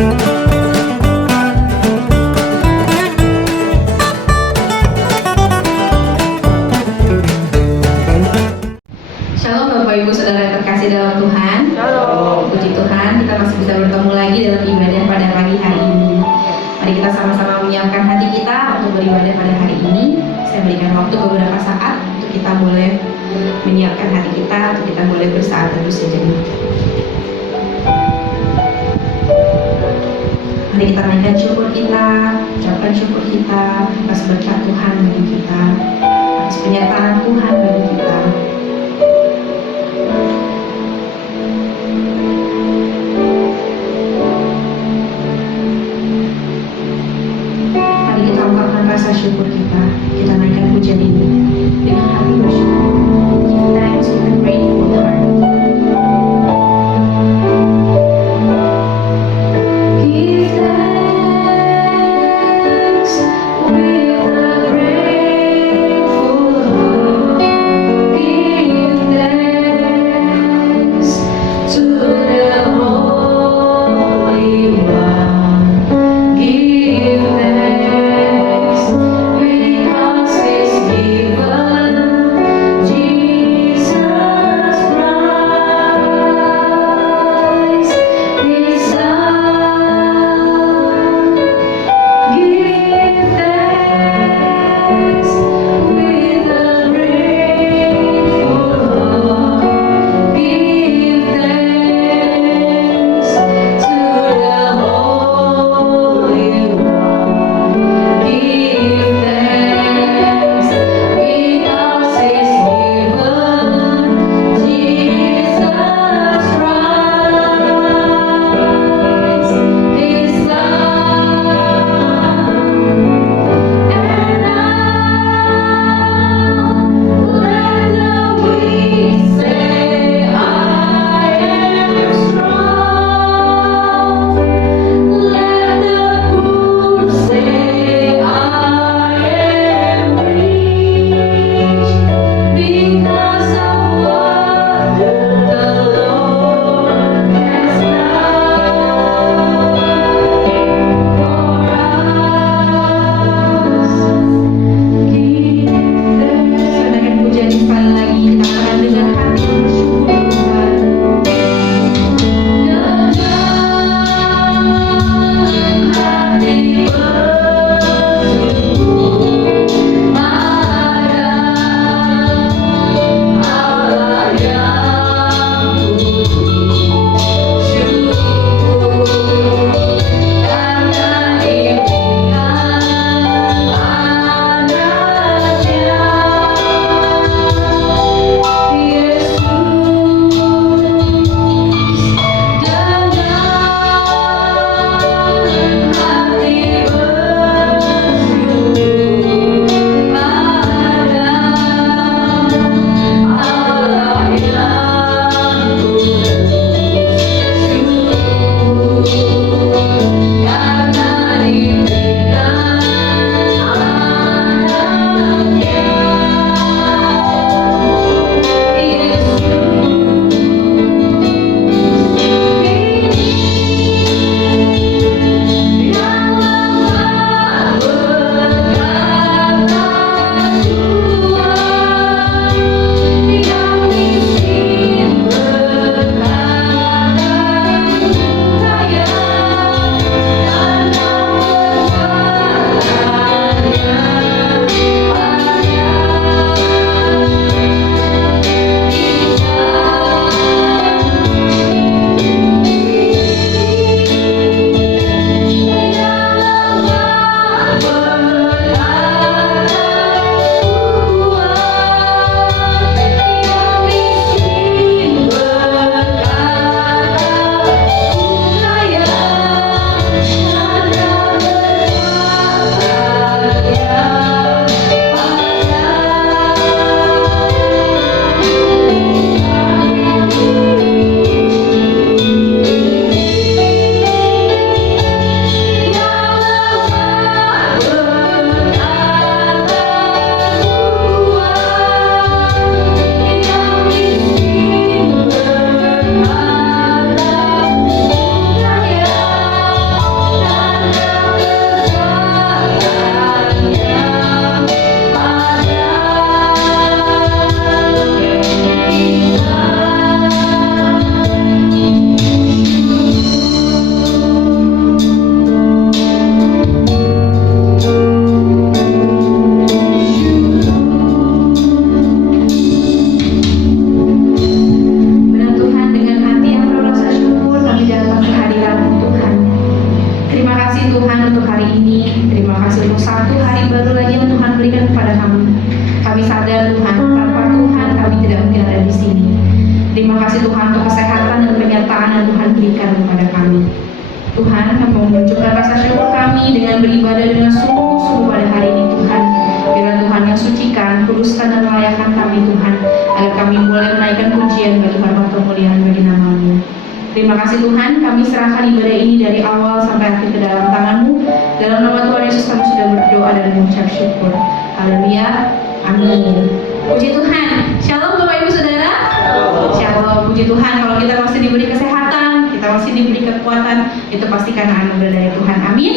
Shalom Bapak Ibu Saudara yang terkasih dalam Tuhan. Shalom. Puji Tuhan, kita masih bisa bertemu lagi dalam ibadah pada pagi hari ini. Mari kita sama-sama menyiapkan hati kita untuk beribadah pada hari ini. Saya berikan waktu beberapa saat untuk kita boleh menyiapkan hati kita, untuk kita boleh bersaat teduh sejenak. Mari kita naikkan syukur kita, ucapkan syukur kita atas berkat Tuhan bagi kita, atas penyertaan Tuhan bagi kita. Mari kita ungkapkan rasa syukur kita naikkan pujian ini dengan hati bersyukur. Give thanks with a grateful heart. Give thanks with a grateful heart. Give hari ini. Terima kasih untuk satu hari baru lagi yang Tuhan berikan kepada kami. Kami sadar Tuhan, tanpa Tuhan kami tidak mungkin ada di sini. Terima kasih Tuhan untuk kesehatan dan penyertaan yang Tuhan berikan kepada kami. Tuhan, kami menunjukkan rasa syukur kami dengan beribadah dengan sungguh-sungguh pada hari ini Tuhan. Biarlah Tuhan yang sucikan, kuduskan dan melayakkan kami Tuhan, agar kami boleh menaikkan pujian bagi hormat kemuliaan bagi nama-Mu. Terima kasih Tuhan, kami serahkan ibadah ini dari awal sampai akhir ke dalam tangan-Mu. Dalam nama Tuhan Yesus kami sudah berdoa dan mengucap syukur. Haleluya, amin. Puji Tuhan. Shalom Bapak Ibu Saudara. Shalom, puji Tuhan. Kalau kita masih diberi kesehatan, kita masih diberi kekuatan, itu pasti karena anugerah dari Tuhan. Amin.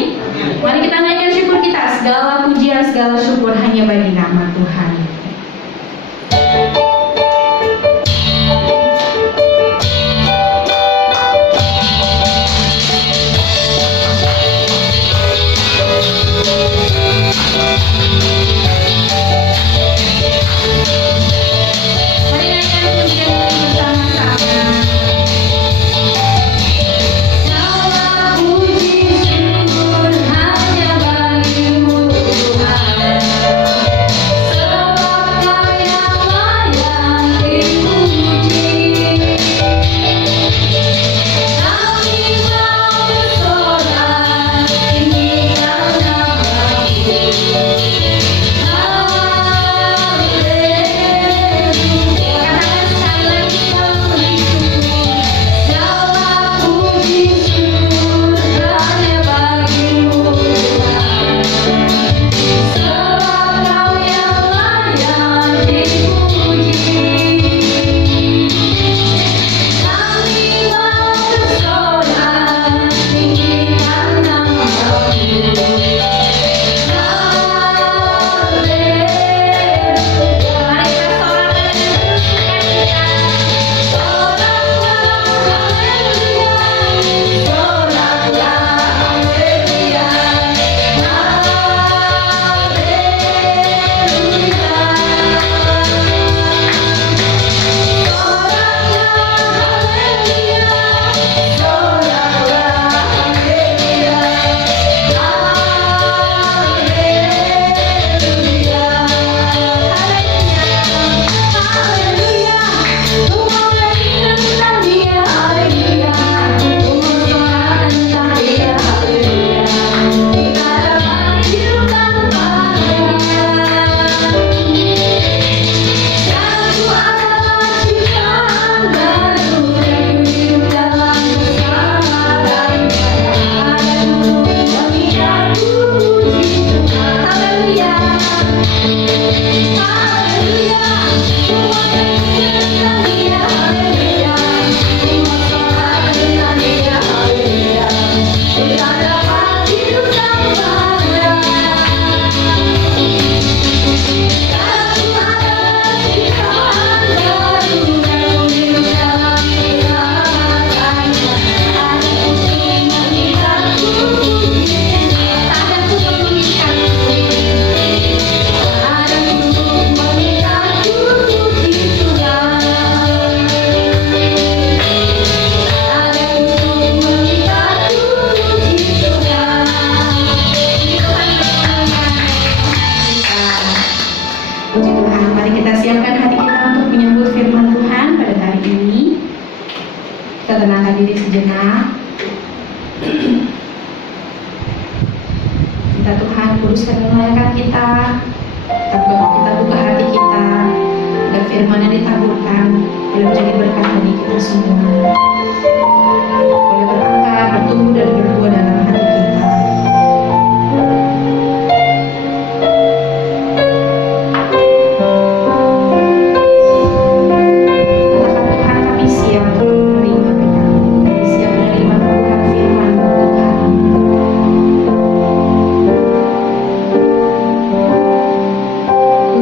Mari kita naikkan syukur kita. Segala pujian, segala syukur hanya bagi nama Tuhan.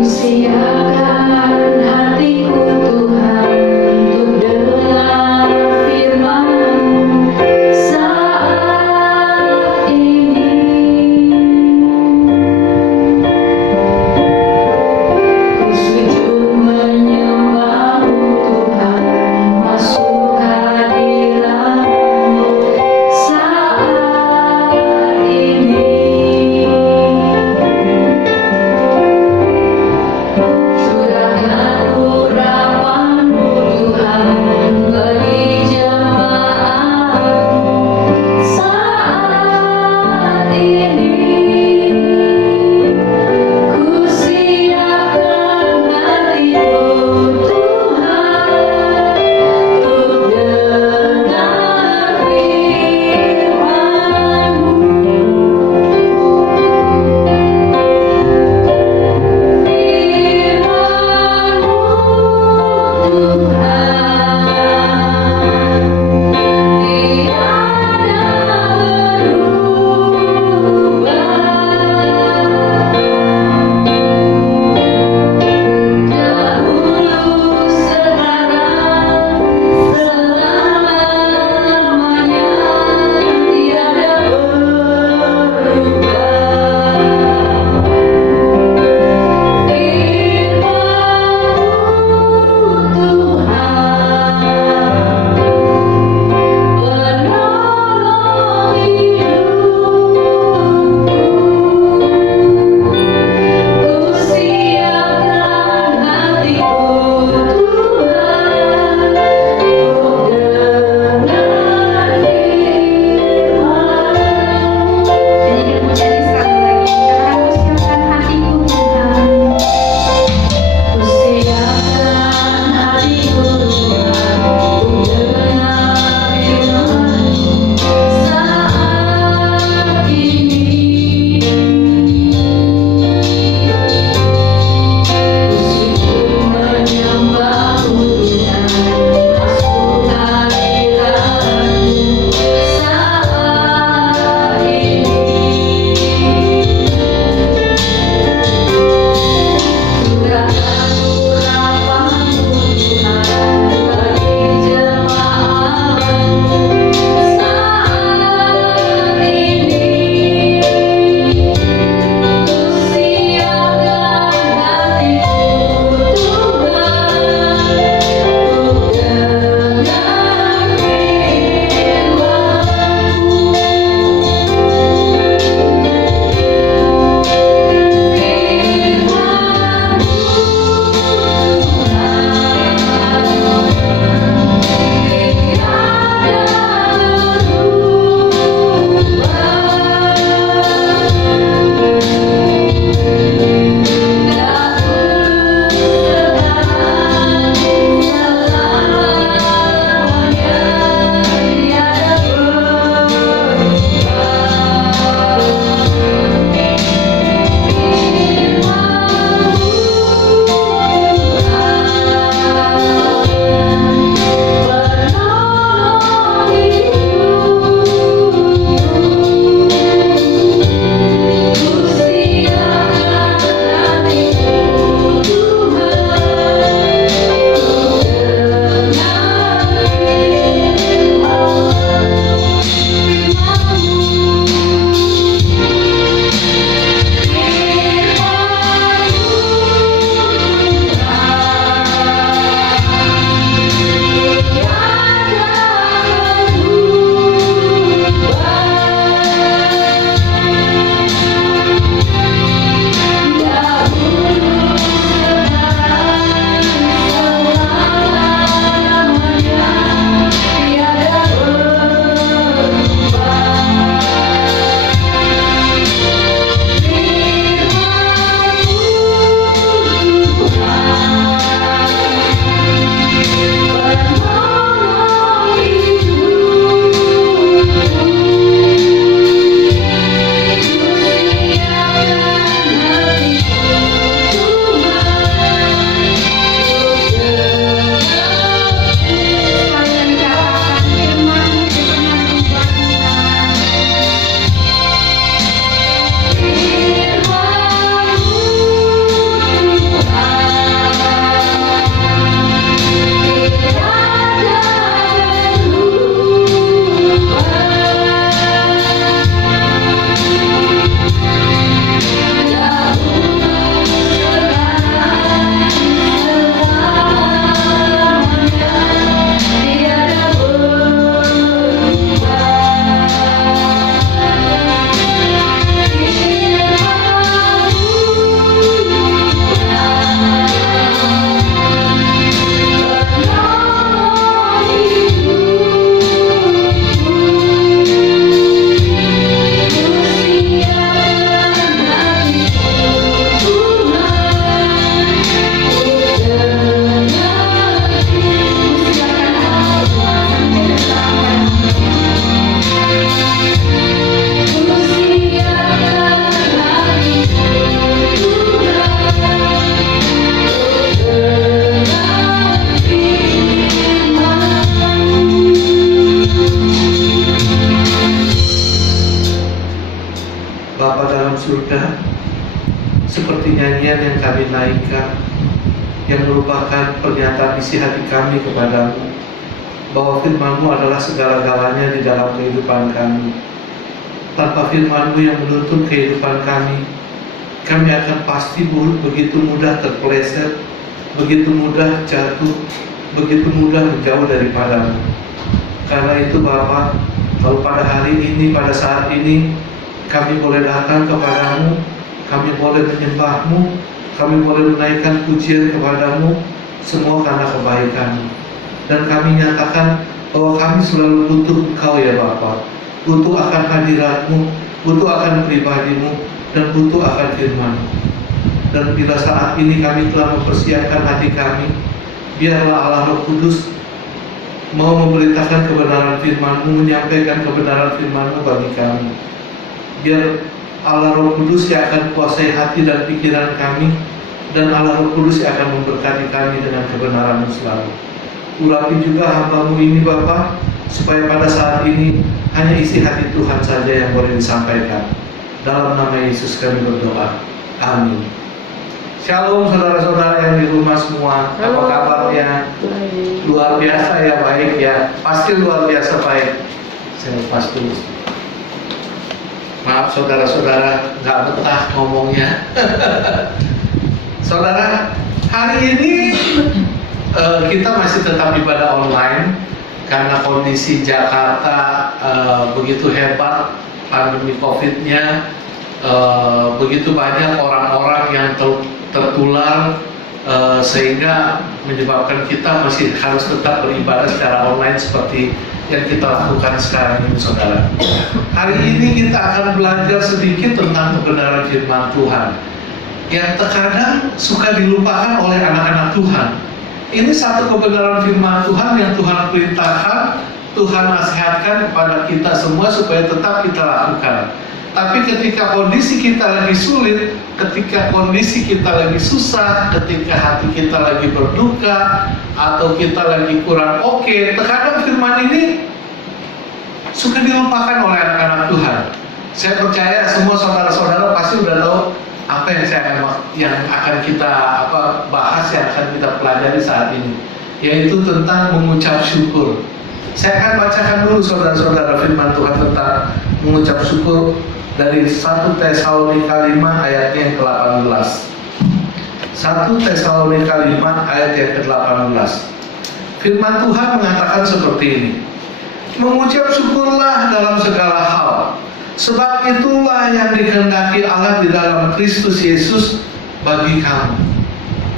Siapkan hatiku Tuhan untuk dengar firman. surga, seperti nyanyian yang kami naikkan, yang merupakan pernyataan isi hati kami kepadamu, bahwa firman-Mu adalah segala-galanya di dalam kehidupan kami. Tanpa firman-Mu yang menuntun kehidupan kami akan pasti begitu mudah terpeleset, begitu mudah jatuh, begitu mudah menjauh daripada-Mu. Karena itu Bapa, kalau pada hari ini, pada saat ini, kami boleh datang kepadamu, kami boleh menyembah-Mu, kami boleh menaikkan pujian kepadamu, semua karena kebaikan-Mu. Dan kami nyatakan bahwa kami selalu butuh Engkau ya Bapa, butuh akan hadirat-Mu, butuh akan pribadi-Mu, dan butuh akan firman-Mu. Dan bila saat ini kami telah mempersiapkan hati kami, biarlah Allah Roh Kudus mau memberitakan kebenaran firman-Mu, menyampaikan kebenaran firman-Mu bagi kami. Biar Allah Roh Kudus yang akan kuasai hati dan pikiran kami, dan Allah Roh Kudus yang akan memberkati kami dengan kebenaran-Mu selalu. Urapi juga hamba-Mu ini Bapa, supaya pada saat ini hanya isi hati Tuhan saja yang boleh disampaikan. Dalam nama Yesus kami berdoa. Amin. Shalom saudara-saudara yang di rumah semua. Apa kabarnya? Luar biasa ya, baik ya. Pasti luar biasa baik. Saya lepas dulu. Maaf saudara-saudara, nggak betah ngomongnya. Saudara, hari ini kita masih tetap ibadah online karena kondisi Jakarta begitu hebat, pandemi COVID-nya, begitu banyak orang-orang yang tertular, sehingga menyebabkan kita masih harus tetap beribadah secara online seperti yang kita lakukan sekarang ini, saudara. Hari ini kita akan belajar sedikit tentang kebenaran firman Tuhan yang terkadang suka dilupakan oleh anak-anak Tuhan. Ini satu kebenaran firman Tuhan yang Tuhan perintahkan, Tuhan nasihatkan kepada kita semua supaya tetap kita lakukan. Tapi ketika kondisi kita lagi sulit, ketika kondisi kita lagi susah, ketika hati kita lagi berduka, atau kita lagi kurang oke, terkadang firman ini suka dilupakan oleh anak-anak Tuhan. Saya percaya semua saudara-saudara pasti udah tahu apa yang akan kita bahas, yang akan kita pelajari saat ini, yaitu tentang mengucap syukur. Saya akan bacakan dulu saudara-saudara firman Tuhan tentang mengucap syukur dari 1 Tesalonika 5 ayat yang ke-18. 1 Tesalonika 5 ayat yang ke-18. Firman Tuhan mengatakan seperti ini: mengucap syukurlah dalam segala hal, sebab itulah yang dikehendaki Allah di dalam Kristus Yesus bagi kamu.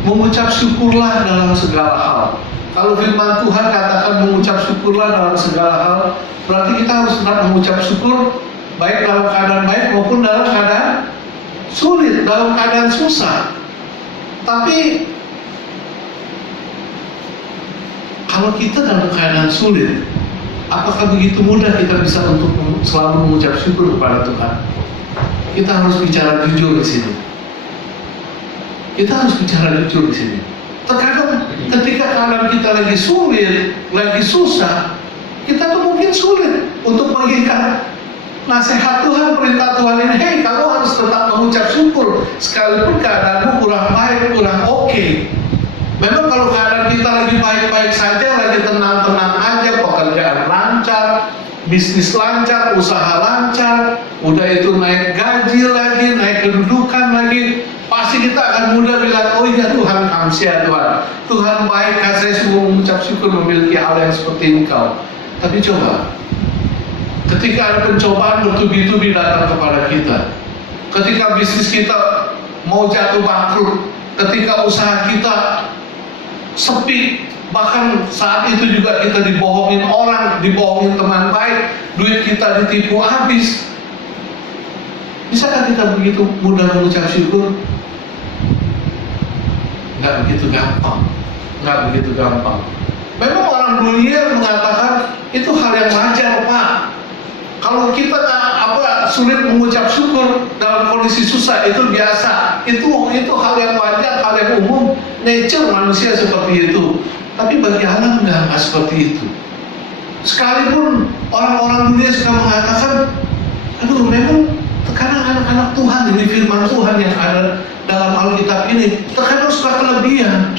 Mengucap syukurlah dalam segala hal. Kalau firman Tuhan katakan mengucap syukurlah dalam segala hal, berarti kita harus tetap mengucap syukur, baik dalam keadaan baik maupun dalam keadaan sulit, dalam keadaan susah. Tapi kalau kita dalam keadaan sulit, apakah begitu mudah kita bisa untuk selalu mengucap syukur kepada Tuhan? Kita harus bicara jujur di sini. Kita harus bicara jujur di sini. Terkadang ketika keadaan kita lagi sulit, lagi susah, kita tuh mungkin sulit untuk mengingat nasihat Tuhan, perintah Tuhan ini. Hei, kamu harus tetap mengucap syukur sekalipun keadaanmu kurang baik, kurang oke. Memang kalau keadaan kita lagi baik-baik saja, lagi tenang-tenang aja, pekerjaan lancar, bisnis lancar, usaha lancar, udah itu naik gaji lagi, naik kedudukan lagi, pasti kita akan mudah bilang, oh iya Tuhan, kamsia Tuhan, Tuhan baik, saya semua mengucap syukur memiliki hal yang seperti Engkau. Tapi coba, ketika ada pencobaan bertubi-tubi datang kepada kita, ketika bisnis kita mau jatuh bangkrut, ketika usaha kita sepi, bahkan saat itu juga kita dibohongin orang, dibohongin teman baik, duit kita ditipu habis, bisakah kita begitu mudah mengucap syukur? Nggak begitu gampang, nggak begitu gampang. Memang orang dunia mengatakan itu hal yang wajar, Pak. Kalau kita sulit mengucap syukur dalam kondisi susah, itu biasa, itu hal yang wajar, hal yang umum, nature manusia seperti itu. Tapi bagi Allah nggak seperti itu. Sekalipun orang-orang dunia suka mengatakan, aduh, memang terkadang anak-anak anak-anak Tuhan, ini firman Tuhan yang ada dalam Alkitab ini, terkadang suka kelebihan.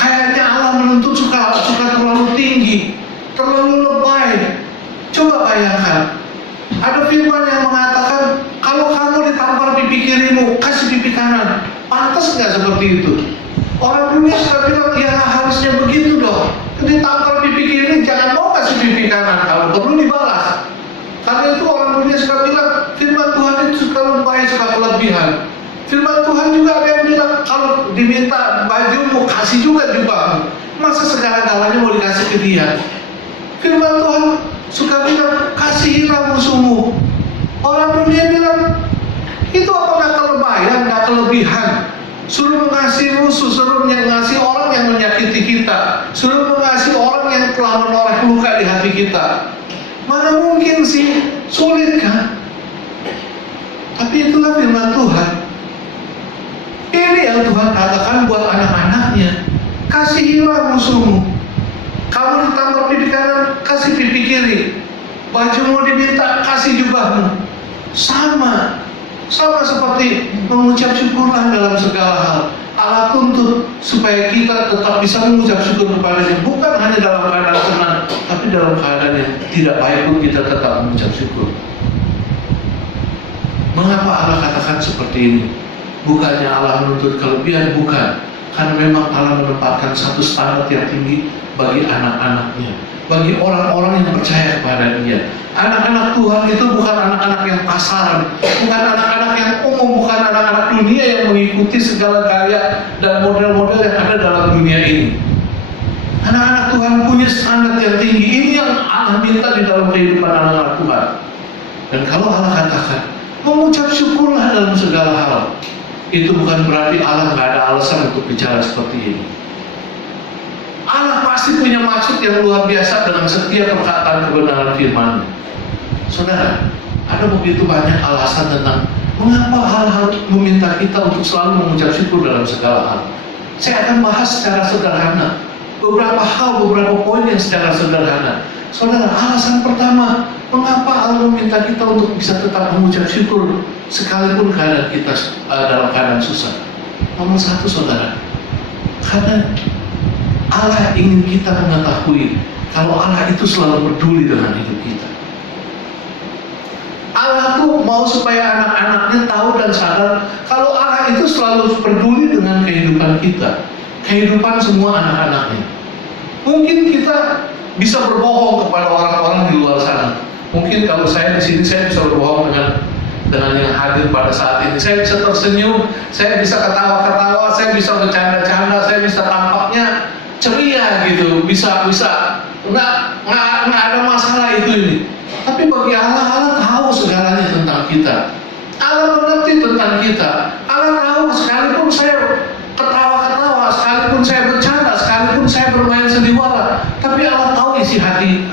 Kayaknya Allah menuntut suka terlalu tinggi, terlalu lebay. Coba bayangkan, ada firman yang mengatakan, kalau kamu ditampar pipi kirimu, kasih pipi kanan. Pantas nggak seperti itu? Orang dunia suka bilang, ya harusnya begitu dong. Ditampar pipi kiri, jangan mau kasih pipi kanan, kalau perlu dibalas. Karena itu orang dunia suka bilang, firman Tuhan itu suka lebay, suka kelebihan. Firman Tuhan juga ada yang bilang, kalau diminta bajumu, kasih juga jubahmu. Masa segala-galanya mau dikasih ke dia? Firman Tuhan suka bilang, kasihilah musuhmu. Orang dunia bilang, itu apa nggak kelebihan, nggak kelebihan? Suruh mengasihi musuh, suruh mengasihi orang yang menyakiti kita, suruh mengasihi orang yang telah menoreh luka di hati kita. Mana mungkin sih? Sulit kan? Tapi itulah firman Tuhan. Ini yang Tuhan katakan buat anak-anaknya. Kasihilah musuhmu. Kamu ditampar pipi kanan, kasih pipi kiri. Baju mau diminta, kasih jubahmu. Sama seperti mengucap syukurlah dalam segala hal. Allah tuntut supaya kita tetap bisa mengucap syukur kepada-Nya, bukan hanya dalam keadaan senang, tapi dalam keadaan yang tidak baik pun kita tetap mengucap syukur. Mengapa Allah katakan seperti ini? Bukannya Allah menuntut kelebihan, bukan. Karena memang Allah menempatkan satu standar yang tinggi bagi anak-anaknya, bagi orang-orang yang percaya kepada Dia. Anak-anak Tuhan itu bukan anak-anak yang pasaran, bukan anak-anak yang umum, bukan anak-anak dunia yang mengikuti segala gaya dan model-model yang ada dalam dunia ini. Anak-anak Tuhan punya standar yang tinggi. Ini yang Allah minta di dalam kehidupan anak-anak Tuhan. Dan kalau Allah katakan, mengucap syukurlah dalam segala hal, itu bukan berarti Allah nggak ada alasan untuk bicara seperti ini. Allah pasti punya maksud yang luar biasa dengan setiap perkataan kebenaran firman-Nya. Saudara, ada begitu banyak alasan tentang mengapa Allah meminta kita untuk selalu mengucap syukur dalam segala hal. Saya akan bahas secara sederhana beberapa hal, beberapa poin yang secara sederhana. Saudara, alasan pertama, mengapa Allah meminta kita untuk bisa tetap mengucap syukur sekalipun keadaan kita dalam keadaan susah? Nomor satu, saudara, karena Allah ingin kita mengetahui kalau Allah itu selalu peduli dengan hidup kita. Allah tuh mau supaya anak-anaknya tahu dan sadar kalau Allah itu selalu peduli dengan kehidupan kita, kehidupan semua anak-anaknya. Mungkin kita bisa berbohong kepada orang-orang di luar sana. Mungkin kalau saya di sini saya bisa berbohong dengan yang hadir pada saat ini. Saya bisa tersenyum, saya bisa ketawa-ketawa, saya bisa bercanda-canda, saya bisa tampaknya ceria gitu, bisa nggak ada masalah itu ini. Tapi bagi Allah tahu segalanya tentang kita. Allah mengerti tentang kita. Allah tahu sekalipun saya ketawa-ketawa, sekalipun saya bercanda, sekalipun saya bermain sandiwara, tapi Allah tahu isi hati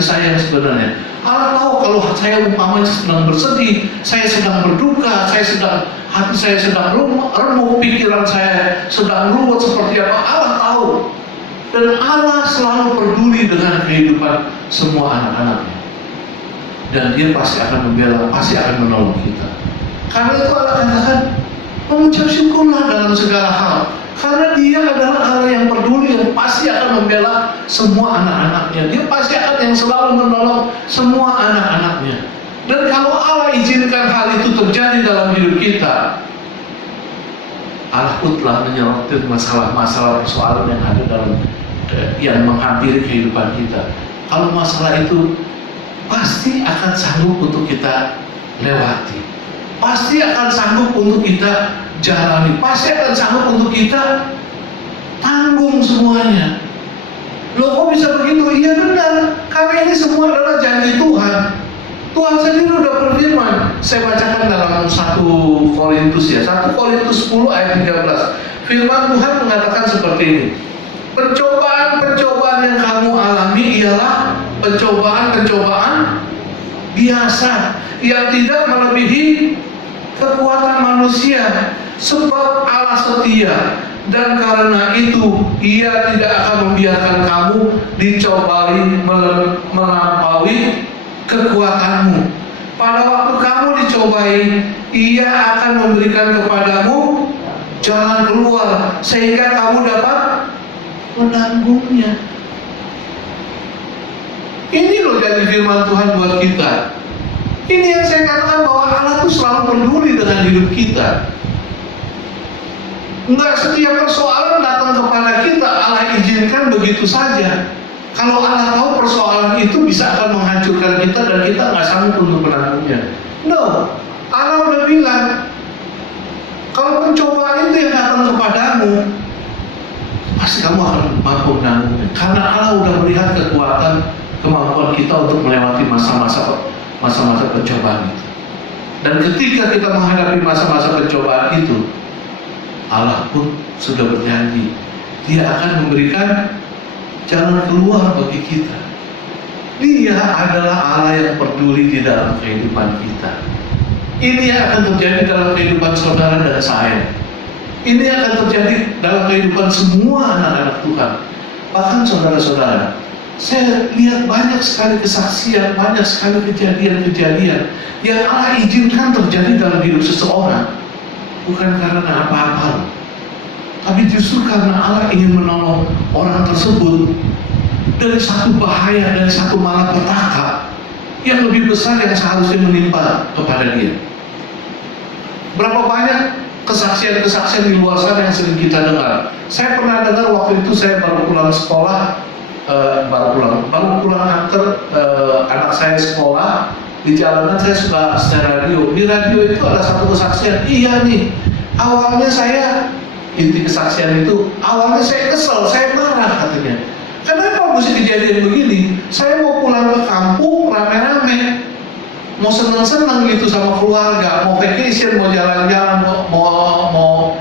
saya yang sebenarnya. Allah tahu kalau saya umpamanya sedang bersedih, saya sedang berduka, hati saya sedang remuk, pikiran saya sedang ruwet seperti apa. Allah tahu. Dan Allah selalu peduli dengan kehidupan semua anak-anaknya. Dan Dia pasti akan membela, pasti akan menolong kita. Karena itu Allah katakan, mengucap syukurlah dalam segala hal. Karena Dia adalah Allah yang peduli, yang pasti akan membela semua anak-anaknya. Dia pasti akan yang selalu menolong semua anak-anaknya. Dan kalau Allah izinkan hal itu terjadi dalam hidup kita, Allah pun telah menyoroti masalah-masalah persoalan yang ada dalam yang menghampiri kehidupan kita. Kalau masalah itu pasti akan sanggup untuk kita lewati, pasti akan sanggup untuk kita jalani, pasti akan sanggup untuk kita tanggung semuanya. Loh, kok bisa begitu? Iya benar, karena ini semua adalah janji Tuhan. Tuhan sendiri sudah berfirman. Saya bacakan dalam 1 Korintus 1 Korintus 10 ayat 13. Firman Tuhan mengatakan seperti ini. Pencobaan-pencobaan yang kamu alami ialah pencobaan-pencobaan biasa yang tidak melebihi kekuatan manusia, sebab Allah setia, dan karena itu Ia tidak akan membiarkan kamu dicobai melampaui kekuatanmu. Pada waktu kamu dicobai, Ia akan memberikan kepadamu jalan keluar sehingga kamu dapat menanggungnya. Ini loh jadi firman Tuhan buat kita. Ini yang saya katakan bahwa Allah itu selalu peduli dengan hidup kita. Enggak setiap persoalan datang kepada kita Allah izinkan begitu saja. Kalau Allah tahu persoalan itu bisa akan menghancurkan kita dan kita nggak sanggup untuk menanggungnya. No, Allah udah bilang kalau pencobaan itu yang datang kepadamu, pasti kamu akan mampu menanggungnya. Karena Allah udah melihat kekuatan kemampuan kita untuk melewati masa-masa pencobaan itu. Dan ketika kita menghadapi masa-masa pencobaan itu, Allah pun sudah berjanji Dia akan memberikan jalan keluar bagi kita. Dia adalah Allah yang peduli di dalam kehidupan kita. Ini yang akan terjadi dalam kehidupan saudara dan saya. Ini yang akan terjadi dalam kehidupan semua anak-anak Tuhan. Bahkan saudara-saudara, saya lihat banyak sekali kesaksian, banyak sekali kejadian-kejadian yang Allah izinkan terjadi dalam hidup seseorang. Bukan karena apa-apa, tapi justru karena Allah ingin menolong orang tersebut dari satu bahaya, dari satu malapetaka yang lebih besar yang seharusnya menimpa kepada dia. Berapa banyak kesaksian-kesaksian di luar sana yang sering kita dengar. Saya pernah dengar waktu itu saya baru pulang sekolah, baru pulang antar anak saya sekolah. Di jalanan saya suka setel radio. Di radio itu ada satu kesaksian. Iya nih, awalnya saya, inti kesaksian itu, awalnya saya kesel, saya marah katanya. Kenapa mesti kejadian begini? Saya mau pulang ke kampung rame-rame, mau seneng-seneng gitu sama keluarga, mau vacation, mau jalan-jalan, mau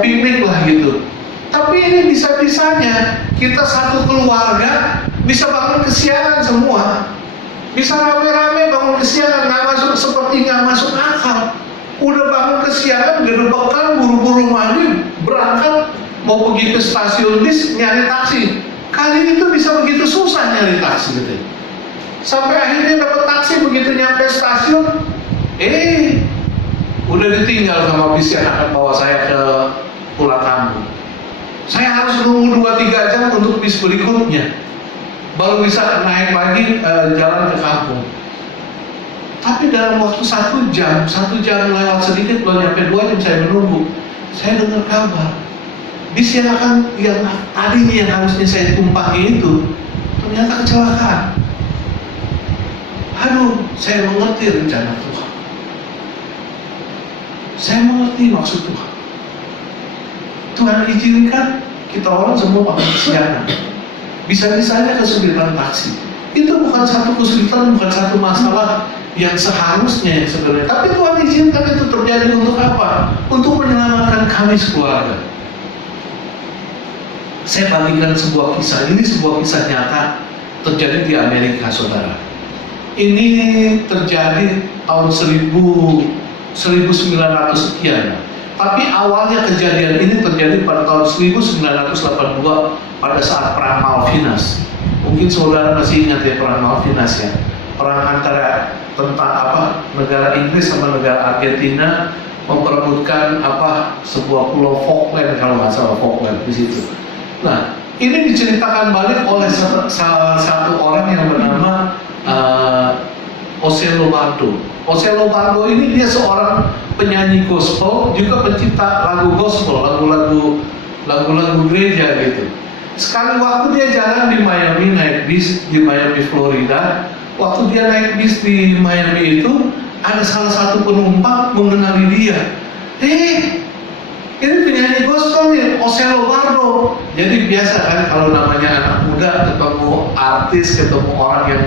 piknik lah gitu. Tapi ini bisa-bisanya kita satu keluarga bisa bangun kesiangan semua. Bisa rame-rame bangun kesiangan, nggak masuk akal. Udah bangun kesiangan, gedebekan, buru-buru mandi, berangkat, mau pergi ke stasiun bis, nyari taksi. Kali itu bisa begitu susah nyari taksi gitu. Sampai akhirnya dapat taksi, begitu nyampe stasiun, udah ditinggal sama bis yang akan bawa saya ke pulang kampung. Saya harus nunggu 2-3 jam untuk bis berikutnya, baru bisa naik lagi jalan ke kampung. Tapi dalam waktu 1 jam lewat sedikit, belum nyampe 2 jam saya menunggu, saya dengar kabar bis yang tadinya yang harusnya saya tumpangi itu ternyata kecelakaan. Aduh, saya mengerti rencana Tuhan. Saya mengerti maksud Tuhan. Tuhan izinkan kita orang semua pakai kesiangan. Bisa-bisanya kesulitan taksi. Itu bukan satu kesulitan, bukan satu masalah yang seharusnya sebenarnya. Tapi Tuhan izinkan itu terjadi untuk apa? Untuk menyelamatkan kami sekeluarga. Saya bagikan sebuah kisah. Ini sebuah kisah nyata terjadi di Amerika, saudara. Ini terjadi tahun 1900 sekian. Tapi awalnya kejadian ini terjadi pada tahun 1982 pada saat perang Malvinas. Mungkin saudara masih ingat ya perang Malvinas ya. Perang antara negara Inggris sama negara Argentina memperebutkan sebuah pulau Falkland, kalau nggak salah Falkland di situ. Nah, ini diceritakan balik oleh salah satu orang yang bernama Ocello Bardo. Ocello Bardo ini dia seorang penyanyi gospel, juga pencipta lagu gospel, lagu-lagu gereja gitu. Sekali waktu dia jalan di Miami, naik bis di Miami, Florida. Waktu dia naik bis di Miami itu, ada salah satu penumpang mengenali dia. Ini penyanyi gospel nih, Ocello Bardo. Jadi biasa kan kalau namanya anak muda ketemu artis, ketemu orang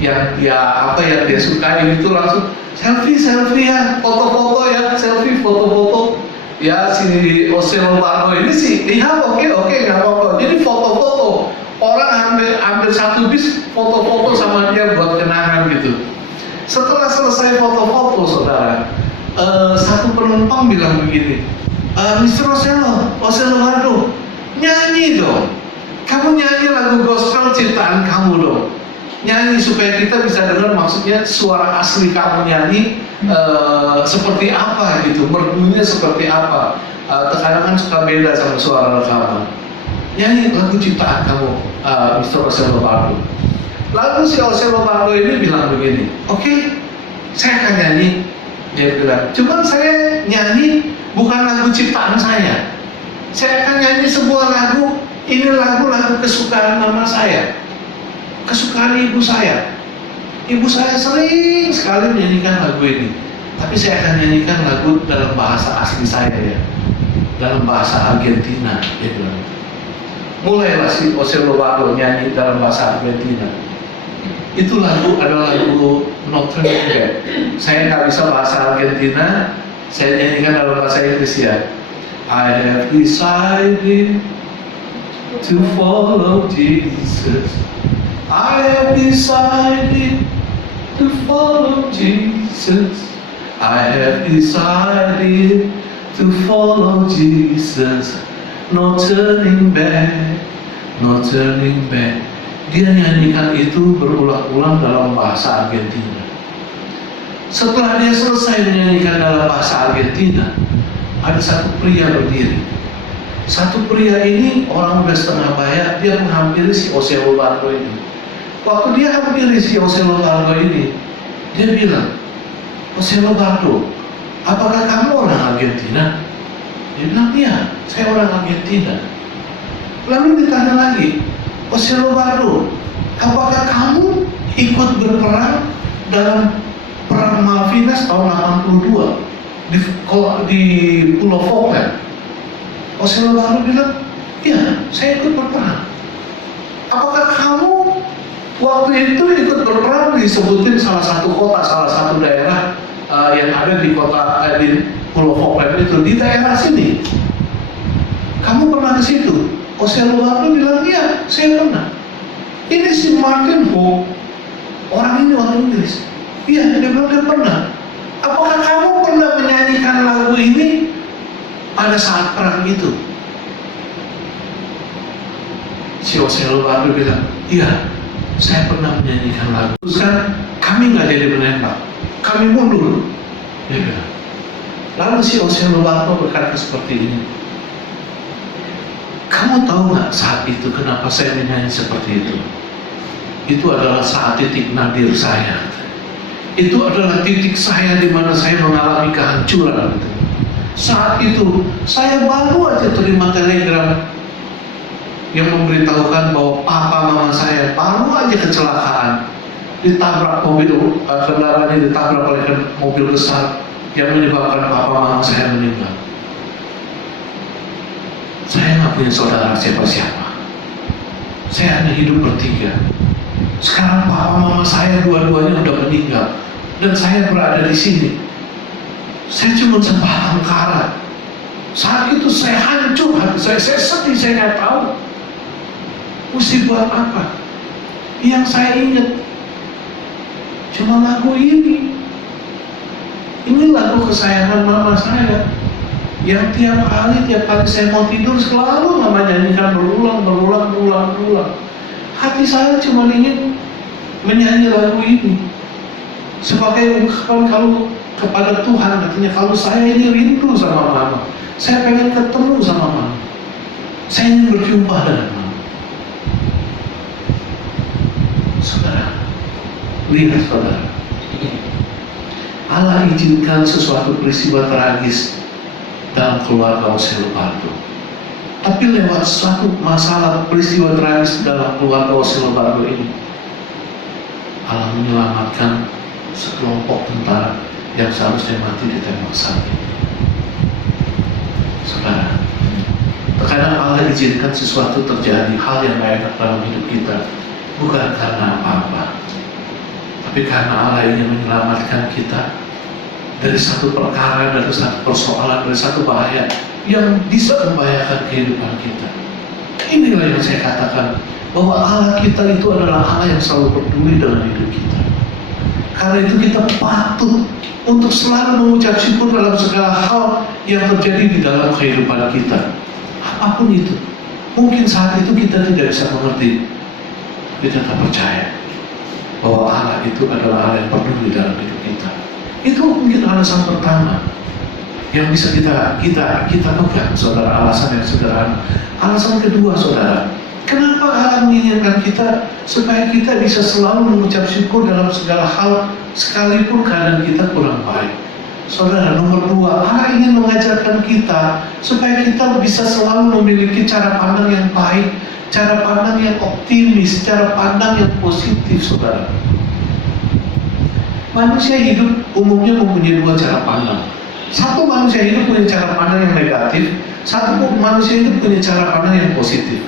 yang dia sukai itu langsung selfie ya, foto-foto ya, selfie foto-foto ya. Si Ocello Bardo ini sih, iya oke nggak apa-apa. Jadi foto-foto, orang ambil satu bis foto-foto sama dia buat kenangan gitu. Setelah selesai foto-foto, saudara, satu penumpang bilang begini, Mr. Ocello Bardo, nyanyi dong. Kamu nyanyi lagu gospel ciptaan kamu dong. nyanyi supaya kita bisa dengar maksudnya suara asli kamu nyanyi seperti apa gitu, merdunya seperti apa. Terkadang kan suka beda sama suara rekaman. Nyanyi lagu ciptaan kamu, Mr. Osel Lombardo. Lalu si Osel Lombardo ini bilang begini, oke, saya akan nyanyi. Dia bilang, cuman saya nyanyi bukan lagu ciptaan saya. Saya akan nyanyi sebuah lagu, ini lagu kesukaan mama saya, kesukaan ibu saya. Ibu saya sering sekali menyanyikan lagu ini. Tapi saya akan nyanyikan lagu dalam bahasa asli saya ya, dalam bahasa Argentina. Dia bilang. Mulailah si Osel Lombardo nyanyi dalam bahasa Argentina. Itu lagu adalah lagu Notre Dame. Saya nggak bisa bahasa Argentina, saya nyanyikan dalam bahasa Inggris ya. I have decided to follow Jesus. I have decided to follow Jesus. I have decided to follow Jesus. No turning back, no turning back. Dia nyanyikan itu berulang-ulang dalam bahasa Argentina. Setelah dia selesai menyanyikan dalam bahasa Argentina, ada satu pria berdiri. Satu pria ini orang udah setengah baya, dia menghampiri si Osel Lombardo ini. Waktu dia hampiri si Osel Lombardo ini, dia bilang, Osel Lombardo, apakah kamu orang Argentina? Dia bilang, iya, saya orang Argentina. Lalu ditanya lagi, Osel Lombardo, apakah kamu ikut berperang dalam perang Malvinas tahun 82 di Pulau Falkland? Osel Lombardo bilang, iya, saya ikut berperang. Apakah kamu waktu itu ikut berperang disebutin salah satu kota, salah satu daerah yang ada di kota di Pulau Falkland itu, di daerah sini? Kamu pernah ke situ? Osel Lombardo bilang, iya, saya pernah. Ini si Martin Hope, orang ini orang Inggris. Iya, dia bilang dia pernah. Apakah kamu pernah menyanyikan lagu ini pada saat perang itu? Si Osel Lombardo bilang, iya, saya pernah menyanyikan lagu. Terus kan, kami nggak jadi menembak, kami mundur. Dia bilang. Lalu si Osel Lombardo berkata seperti ini, kamu tahu nggak saat itu kenapa saya menyanyi seperti itu? Itu adalah saat titik nadir saya. Itu adalah titik saya di mana saya mengalami kehancuran. Saat itu saya baru aja terima telegram yang memberitahukan bahwa papa mama saya baru aja kecelakaan, ditabrak mobil, kendaraannya ditabrak oleh mobil besar yang menyebabkan papa mama saya meninggal. Saya nggak punya saudara siapa-siapa. Saya hanya hidup bertiga. Sekarang papa mama saya dua-duanya udah meninggal dan saya berada di sini. Saya cuma sebatang kara. Saat itu saya hancur hati saya sedih, saya nggak tahu mesti buat apa. Yang saya ingat cuma lagu ini. Ini lagu kesayangan mama saya. Yang tiap kali saya mau tidur selalu mama nyanyikan berulang. Hati saya cuma ingin menyanyi lagu ini sebagai ungkapan kalau kepada Tuhan, artinya kalau saya ini rindu sama mama, saya pengen ketemu sama mama, saya ingin berjumpa dengan mama. Saudara, lihat saudara, Allah izinkan sesuatu peristiwa tragis dalam keluarga Osel Lombardo. Tapi lewat suatu masalah peristiwa tragis dalam keluarga Osel Lombardo ini, Allah menyelamatkan sekelompok tentara yang seharusnya mati ditembak sapi. Saudara, terkadang Allah izinkan sesuatu terjadi, hal yang baik dalam hidup kita, bukan karena apa-apa, tapi karena Allah ingin menyelamatkan kita dari satu perkara, dari satu persoalan, dari satu bahaya yang bisa membahayakan kehidupan kita. Inilah yang saya katakan, bahwa Allah kita itu adalah Allah yang selalu peduli dengan hidup kita. Karena itu kita patut untuk selalu mengucap syukur dalam segala hal yang terjadi di dalam kehidupan kita. Apapun itu. Mungkin saat itu kita tidak bisa mengerti, kita tetap percaya bahwa Allah itu adalah Allah yang peduli dalam hidup kita. Itu mungkin alasan pertama yang bisa kita pegang, saudara, alasan yang sederhana. Alasan kedua, saudara, kenapa Allah menginginkan kita supaya kita bisa selalu mengucap syukur dalam segala hal sekalipun keadaan kita kurang baik. Saudara, nomor dua, Allah ingin mengajarkan kita supaya kita bisa selalu memiliki cara pandang yang baik, cara pandang yang optimis, cara pandang yang positif, saudara. Manusia hidup umumnya mempunyai dua cara pandang. Satu manusia hidup punya cara pandang yang negatif, satu manusia hidup punya cara pandang yang positif.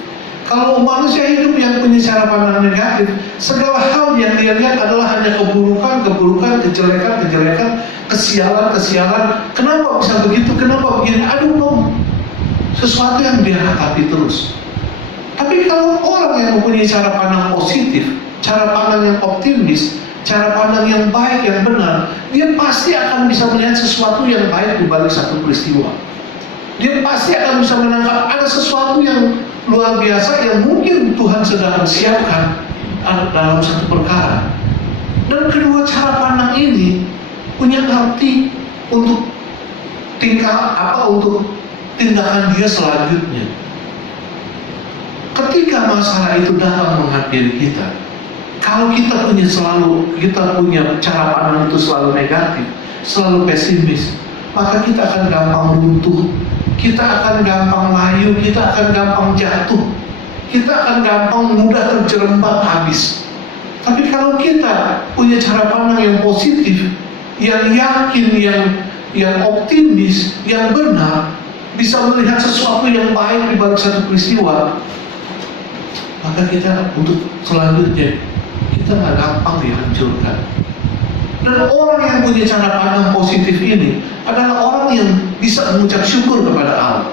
Kalau manusia hidup yang punya cara pandang negatif, segala hal yang dia lihat adalah hanya keburukan, kejelekan, kesialan. Kenapa bisa begitu? Kenapa begini? Aduh, sesuatu yang dia hadapi terus. Tapi kalau orang yang mempunyai cara pandang positif, cara pandang yang optimis, cara pandang yang baik, yang benar, dia pasti akan bisa melihat sesuatu yang baik di balik satu peristiwa. Dia pasti akan bisa menangkap ada sesuatu yang luar biasa yang mungkin Tuhan sedang siapkan dalam satu perkara. Dan kedua cara pandang ini punya arti untuk untuk tindakan dia selanjutnya. Ketika masalah itu datang menghampiri kita, kalau kita punya cara pandang itu selalu negatif, selalu pesimis, maka kita akan gampang runtuh, kita akan gampang layu, kita akan gampang jatuh, kita akan gampang mudah terjerembab habis. Tapi kalau kita punya cara pandang yang positif, yang yakin, yang optimis, yang benar, bisa melihat sesuatu yang baik di balik satu peristiwa, maka kita untuk selanjutnya kita nggak gampang dihancurkan. Dan orang yang punya cara pandang positif ini adalah orang yang bisa mengucap syukur kepada Allah.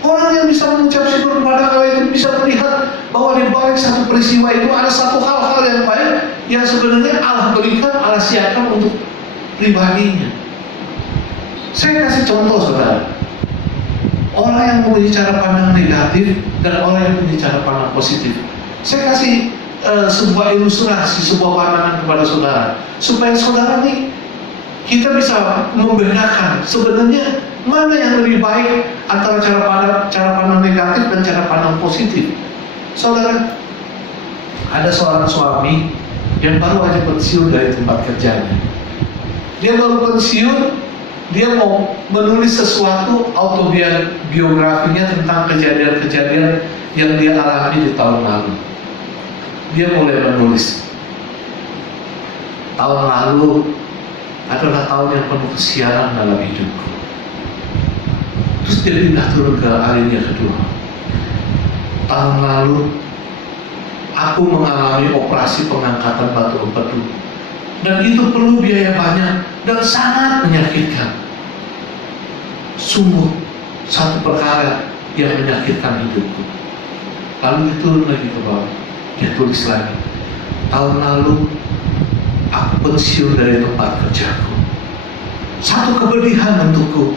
Orang yang bisa mengucap syukur kepada Allah itu bisa melihat bahwa di balik satu peristiwa itu ada satu hal-hal yang baik yang sebenarnya Allah berikan, Allah siapkan untuk pribadinya. Saya kasih contoh, saudara. Orang yang mempunyai cara pandang negatif dan orang yang mempunyai cara pandang positif. Saya kasih sebuah ilustrasi, sebuah pandangan kepada saudara, supaya saudara nih kita bisa membedakan sebenarnya mana yang lebih baik antara cara pandang negatif dan cara pandang positif. Saudara, ada seorang suami yang baru aja pensiun dari tempat kerjanya. Dia baru pensiun, dia mau menulis sesuatu autobiografinya tentang kejadian-kejadian yang dia alami di tahun lalu. Dia mulai menulis, tahun lalu adalah tahun yang penuh kesialan dalam hidupku. Terus dia pindah turun ke alinea kedua. Tahun lalu aku mengalami operasi pengangkatan batu empedu, dan itu perlu biaya banyak dan sangat menyakitkan. Sungguh satu perkara yang menyakitkan hidupku. Lalu dia turun lagi ke bawah. Dia tulis lagi, tahun lalu aku pensiun dari tempat kerjaku. Satu kepedihan untukku,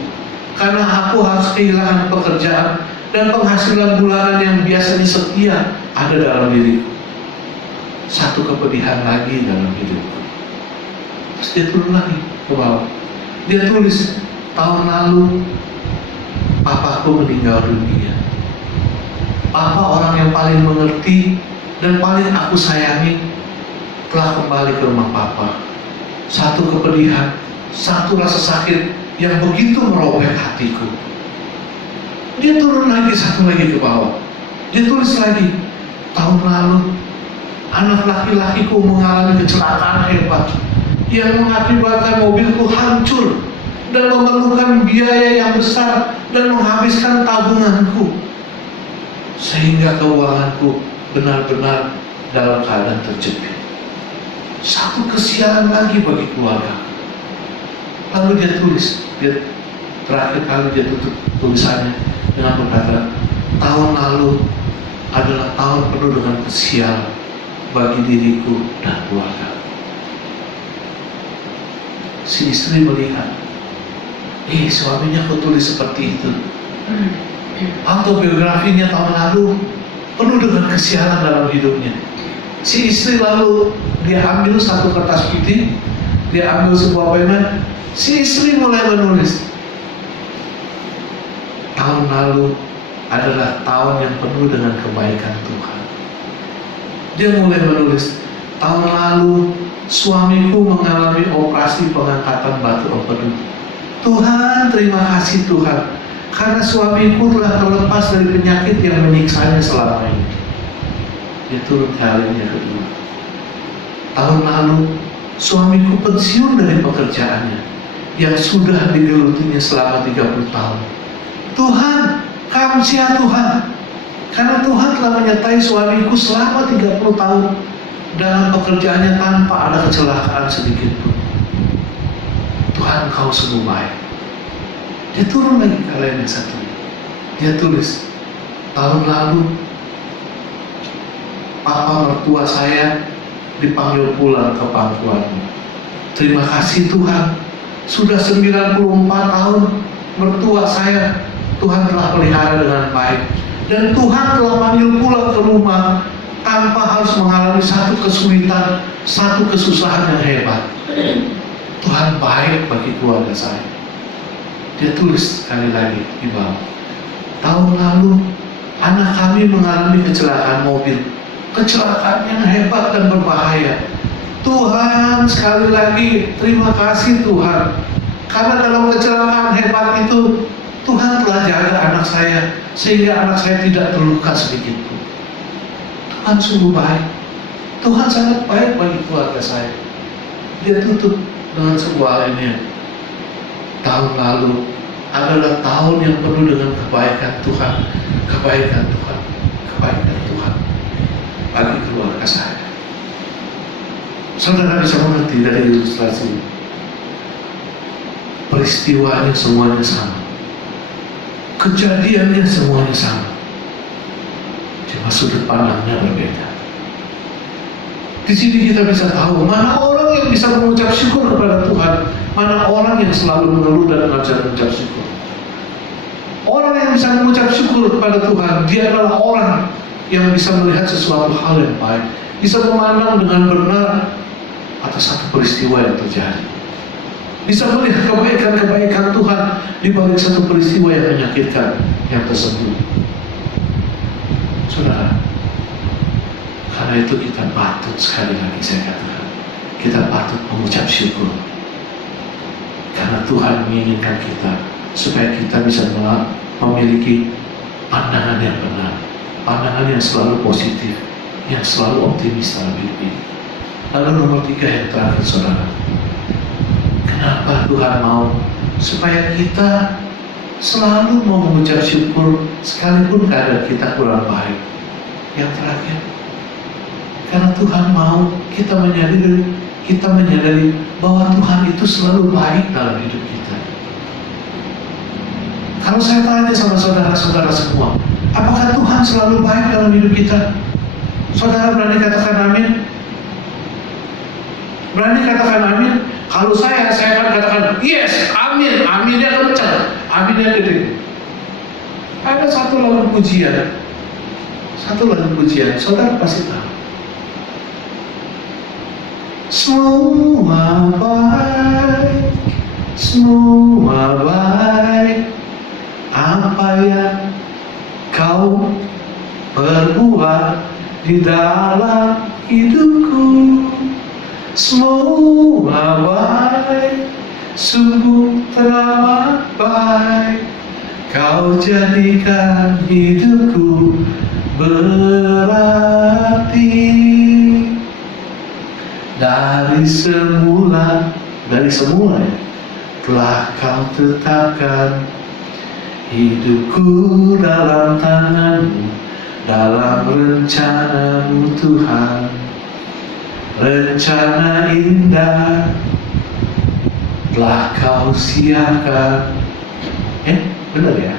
karena aku harus kehilangan pekerjaan dan penghasilan bulanan yang biasanya setia ada dalam diriku. Satu kepedihan lagi dalam hidupku. Terus dia turun lagi ke bawah. Dia tulis, tahun lalu papaku meninggal dunia. Papa orang yang paling mengerti dan paling aku sayangi telah kembali ke rumah papa. Satu kepedihan, satu rasa sakit yang begitu merobek hatiku. Dia turun lagi, satu lagi ke bawah. Dia tulis lagi, tahun lalu anak laki-lakiku mengalami kecelakaan hebat yang mengakibatkan mobilku hancur dan memerlukan biaya yang besar dan menghabiskan tabunganku, sehingga keuanganku benar-benar dalam keadaan terjepit. Satu kesialan lagi bagi keluarga. Lalu dia tulis, terakhir kali dia tutup tulisannya dengan berkata, tahun lalu adalah tahun penuh dengan kesialan bagi diriku dan keluarga. Si istri melihat, suaminya kok tulis seperti itu. Autobiografinya tahun lalu penuh dengan kesialan dalam hidupnya. Si istri lalu dia ambil satu kertas putih, dia ambil sebuah pena, si istri mulai menulis. Tahun lalu adalah tahun yang penuh dengan kebaikan Tuhan. Dia mulai menulis, tahun lalu suamiku mengalami operasi pengangkatan batu empedu. Tuhan, terima kasih Tuhan, karena suamiku telah terlepas dari penyakit yang menyiksanya selama ini. Dia turun ke hal yang kedua. Tahun lalu suamiku pensiun dari pekerjaannya yang sudah digelutinya selama 30 tahun. Tuhan, kamsia Tuhan, karena Tuhan telah menyertai suamiku selama 30 tahun dalam pekerjaannya tanpa ada kecelakaan sedikit pun. Tuhan, Kau sungguh baik. Dia turun lagi ke hal yang satu. Dia tulis, tahun lalu papa mertua saya dipanggil pulang ke pangkuanmu. Terima kasih Tuhan, sudah 94 tahun mertua saya Tuhan telah pelihara dengan baik, dan Tuhan telah panggil pulang ke rumah tanpa harus mengalami satu kesulitan, satu kesusahan yang hebat. Tuhan baik bagi keluarga saya. Dia tulis sekali lagi di bawah, tahun lalu anak kami mengalami kecelakaan mobil, kecelakaan yang hebat dan berbahaya. Tuhan, sekali lagi terima kasih Tuhan, karena dalam kecelakaan hebat itu Tuhan telah jaga anak saya sehingga anak saya tidak terluka sedikit pun. Tuhan sungguh baik. Tuhan sangat baik bagi keluarga saya. Dia tutup dengan sebuah ini. Tahun lalu adalah tahun yang penuh dengan kebaikan Tuhan, kebaikan Tuhan, kebaikan Tuhan bagi keluarga saya. Saudara bisa mengerti dari ilustrasi ini, peristiwanya semuanya sama, kejadiannya semuanya sama, cuma sudut pandangnya berbeda. Di sini kita bisa tahu mana orang yang bisa mengucap syukur kepada Tuhan, mana orang yang selalu mengeluh dan mengajar mengucap syukur. Orang yang bisa mengucap syukur kepada Tuhan, dia adalah orang yang bisa melihat sesuatu hal yang baik, bisa memandang dengan benar atas satu peristiwa yang terjadi, bisa melihat kebaikan-kebaikan Tuhan di balik satu peristiwa yang menyakitkan yang tersebut. Saudara, karena itu kita patut, sekali lagi saya katakan, kita patut mengucap syukur, karena Tuhan menginginkan kita supaya kita bisa memiliki pandangan yang benar, pandangan yang selalu positif, yang selalu optimis dalam hidup ini. Lalu nomor 3 yang terakhir, saudara, kenapa Tuhan mau supaya kita selalu mau mengucap syukur sekalipun keadaan kita kurang baik? Yang terakhir, karena Tuhan mau kita menyadari bahwa Tuhan itu selalu baik dalam hidup kita. Kalau saya tanya sama saudara-saudara semua, apakah Tuhan selalu baik dalam hidup kita? Saudara berani katakan amin? Berani katakan amin? Kalau saya akan katakan yes, amin. Aminnya kencang, aminnya gede. Ada satu lagu pujian, saudara pasti tahu. Semua baik, apa yang kau perbuat di dalam hidupku. Semua baik, sungguh teramat baik, kau jadikan hidupku berarti. Dari semula ya, telah kau tetapkan hidupku dalam tanganmu, dalam rencanamu Tuhan. Rencana indah telah kau siapkan, benar ya,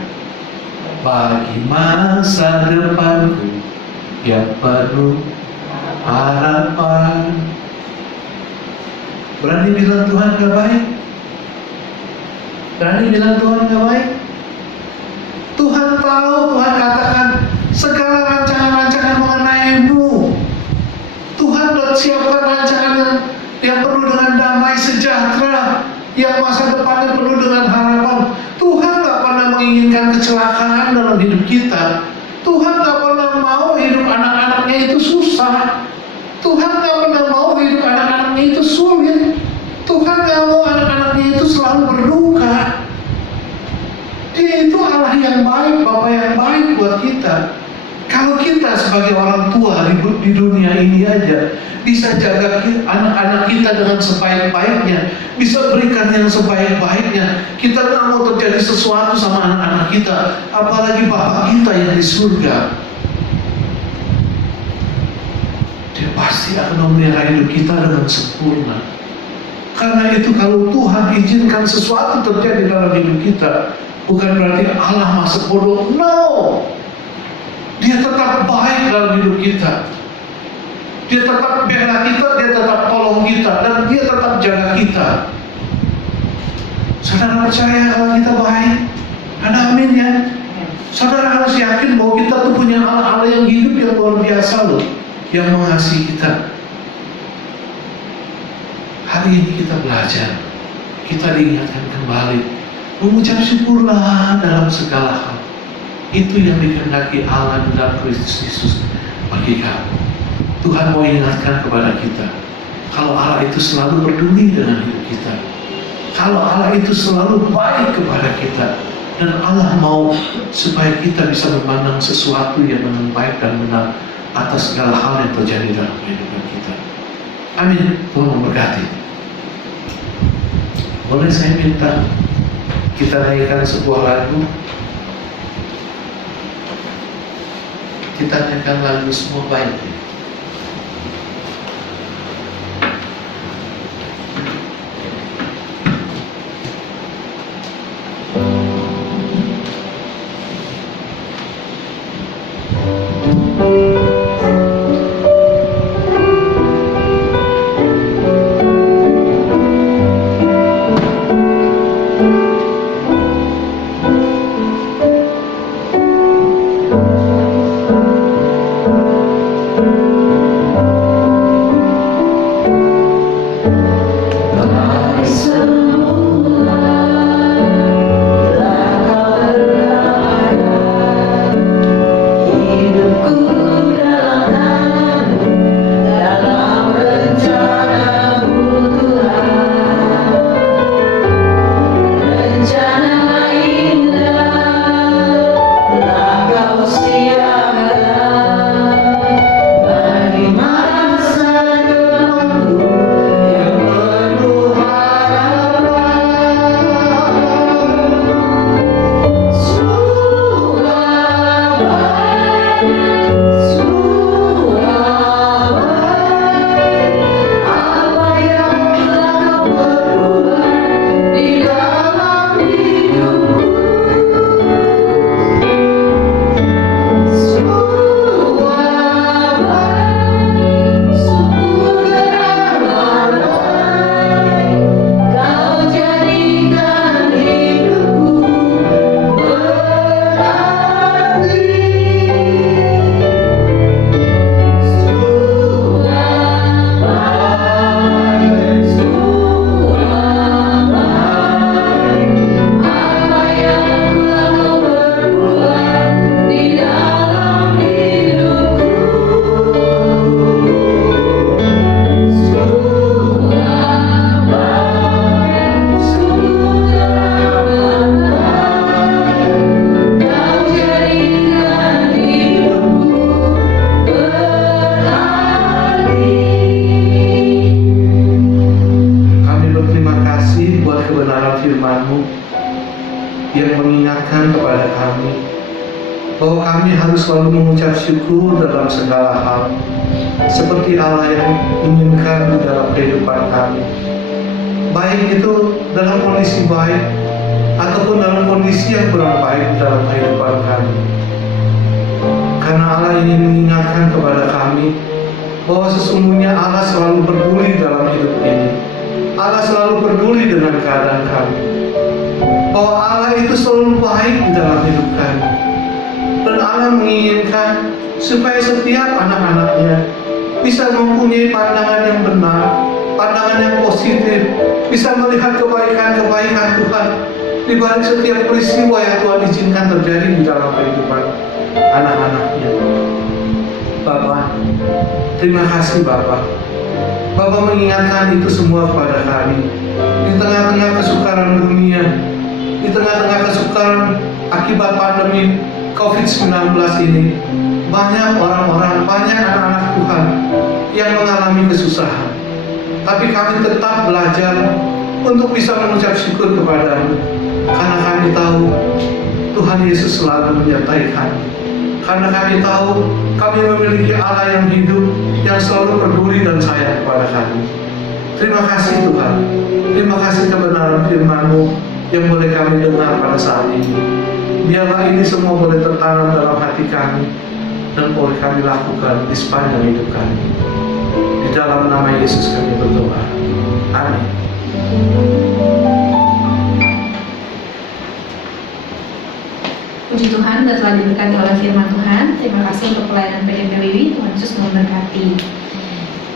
bagi masa depanku yang penuh harapan. Berani bilang Tuhan gak baik? Berani bilang Tuhan gak baik? Tuhan tahu, Tuhan katakan segala rancangan-rancangan mengenaimu. siapkan rancangan yang penuh dengan damai sejahtera, yang masa depannya penuh dengan harapan. Tuhan gak pernah menginginkan kecelakaan dalam hidup kita. Tuhan gak pernah mau hidup anak-anaknya itu susah. Tuhan gak pernah mau hidup anak-anaknya itu sulit. Tuhan gak mau anak-anaknya itu selalu berduka. Dia itu Allah yang baik, Bapa yang baik buat kita. Kalau kita sebagai orang tua di dunia ini aja bisa jaga anak-anak kita dengan sebaik-baiknya, bisa berikan yang sebaik-baiknya, kita nggak mau terjadi sesuatu sama anak-anak kita, apalagi Bapa kita yang di surga. Dia pasti akan memelihara hidup kita dengan sempurna. Karena itu kalau Tuhan izinkan sesuatu terjadi dalam hidup kita, bukan berarti Allah masuk bodoh. No, Dia tetap baik dalam hidup kita. Dia tetap bela kita, Dia tetap tolong kita, dan Dia tetap jaga kita. Saudara percaya kalau kita baik? Ada amin ya? Saudara harus yakin bahwa kita tuh punya Allah yang hidup yang luar biasa loh, yang mengasihi kita. Hari ini kita belajar, kita diingatkan kembali, mengucap syukurlah dalam segala hal. Itu yang dikehendaki Allah dalam Kristus Yesus bagi kamu. Tuhan mau ingatkan kepada kita, kalau Allah itu selalu peduli dengan hidup kita, kalau Allah itu selalu baik kepada kita, dan Allah mau supaya kita bisa memandang sesuatu yang dengan baik dan benar atas segala hal yang terjadi dalam kehidupan kita. Amin. Tuhan memberkati. Boleh saya minta kita naikkan sebuah lagu? Kita nyanyikan lagu semua baik. Yang mengingatkan kepada kami bahwa kami harus selalu mengucap syukur dalam segala hal, seperti Allah yang inginkan di dalam kehidupan kami, baik itu dalam kondisi baik ataupun dalam kondisi yang kurang baik dalam kehidupan kami. Karena Allah ingin mengingatkan kepada kami bahwa sesungguhnya Allah selalu peduli dalam hidup ini. Allah selalu peduli dengan keadaan kami, bahwa Allah itu selalu baik di dalam hidup kami. Dan Allah menginginkan supaya setiap anak-anaknya bisa mempunyai pandangan yang benar, pandangan yang positif, bisa melihat kebaikan-kebaikan Tuhan di balik setiap peristiwa yang Tuhan izinkan terjadi di dalam kehidupan anak-anaknya. Bapa, terima kasih Bapa. Bapa mengingatkan itu semua kepada kami. Di tengah-tengah kesukaran dunia, di tengah-tengah kesukaran akibat pandemi COVID-19 ini, banyak orang-orang, banyak anak-anak Tuhan yang mengalami kesusahan. Tapi kami tetap belajar untuk bisa mengucap syukur kepada-Mu, karena kami tahu Tuhan Yesus selalu menyertai kami. Karena kami tahu kami memiliki Allah yang hidup, yang selalu peduli dan sayang kepada kami. Terima kasih Tuhan. Terima kasih kebenaran firman-Mu yang boleh kami dengar pada saat ini. Biarlah ini semua boleh tertanam dalam hati kami dan boleh kami lakukan di sepanjang hidup kami. Di dalam nama Yesus kami berdoa. Amin. Puji Tuhan, dan telah diberkati oleh firman Tuhan. Terima kasih untuk pelayanan PDPWI. Tuhan Yesus memberkati.